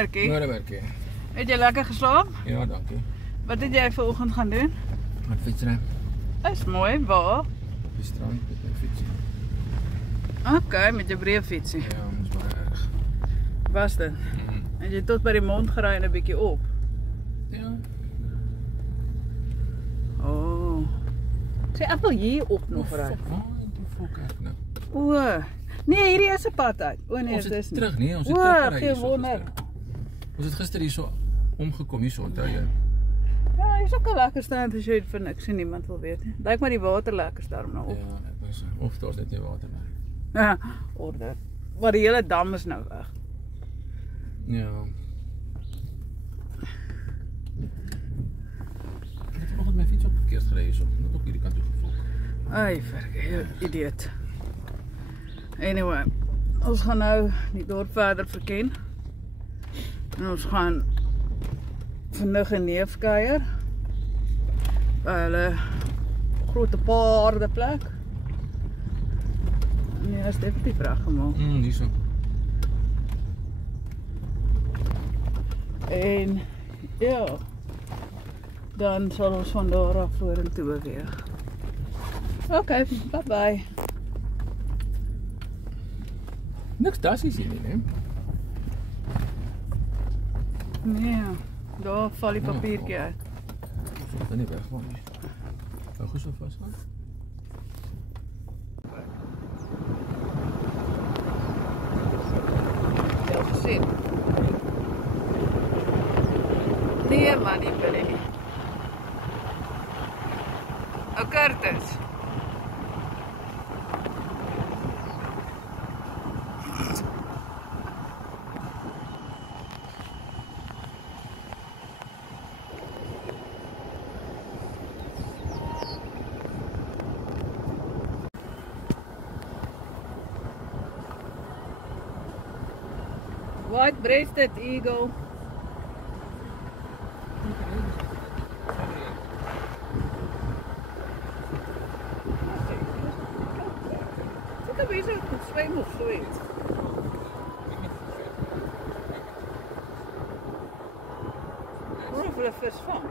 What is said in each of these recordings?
Werkie. Werkie. Het jy lekker geslaap? Ja, dankie. Wat het jy vanoggend gaan doen? Met fietsry. Is mooi, waar? Op die strand met my fietsie. Okay, met jou breë fietsie. Ja, ons baie erg. Was dit? En jy tot by die mond gery en 'n bietjie op? Ja. Oh. Sê ek wil hier op nog ry. Waar die fok ek nou? O. Nee, hierdie is 'n pad uit. O nee, Ons dit het is nie. terug, nee, ons het O, terug gery geen hierso wonder. gister. Ons het gister hierso omgekom hierso, onthou jy? Ja, hier is ook 'n lekker strand as jy vir niks en niemand wil weet nie. Lyk maar die water lekker daarom nou op. Ja, dit was of daar's net nie water nie. Ja, orde. Maar die hele dam is nou weg. Ja. Ek het vanoggend my fiets op verkeerd gery hierso, net op hierdie kant toe gevolg. Ai, vergeet, idiot. Anyway, ons gaan nou die dorp verder verken. En ons gaan vandag 'n neef kuier. By hulle groot paardeplek. Nee, is definitief reg gemaak. Hierso. En ja, dan sal ons van daar af vorentoe beweeg. Okay, bye bye. Niks dassies hier nie, né? Nee, daar val die papiertjie uit. Ons gaan nie weggaan nie. Hou goed so vas aan. Ja, gesien. Nee, man, nie wil nie. O, Curtis. White-breasted eagle. Zit er bezig met zwem of zoiets? Of hulle vis vang.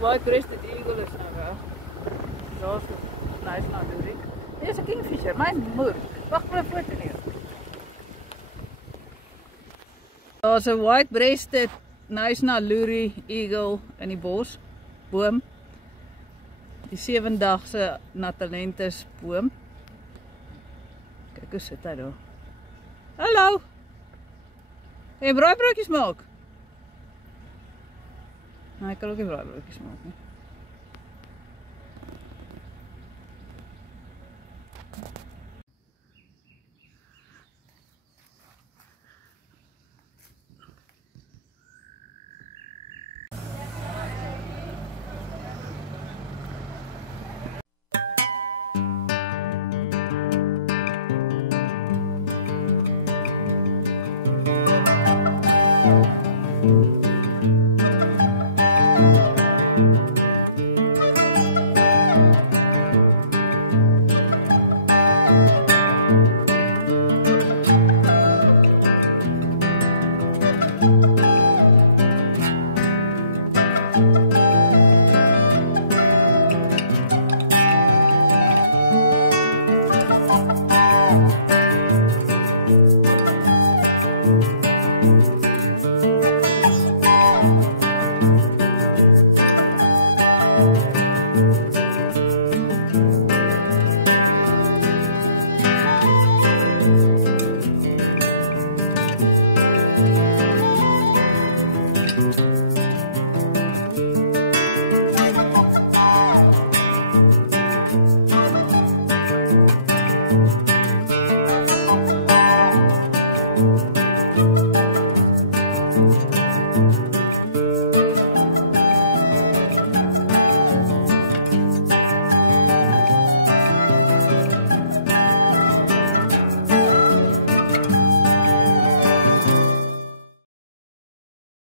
White-breasted eagle is nou weg. Daar's 'n nice natuur. Hier is 'n kingfisher, my moer. Wag vir 'n foto neem. Daar's 'n white-breasted nice naluri eagle in die bos, boom. Die 7-dagse Natalentus boom. Kyk hoe sit hy daar. Hallo. Hey, braaibroodjies maak. Nee, ek kan ook nie braaibroodjies maak nie.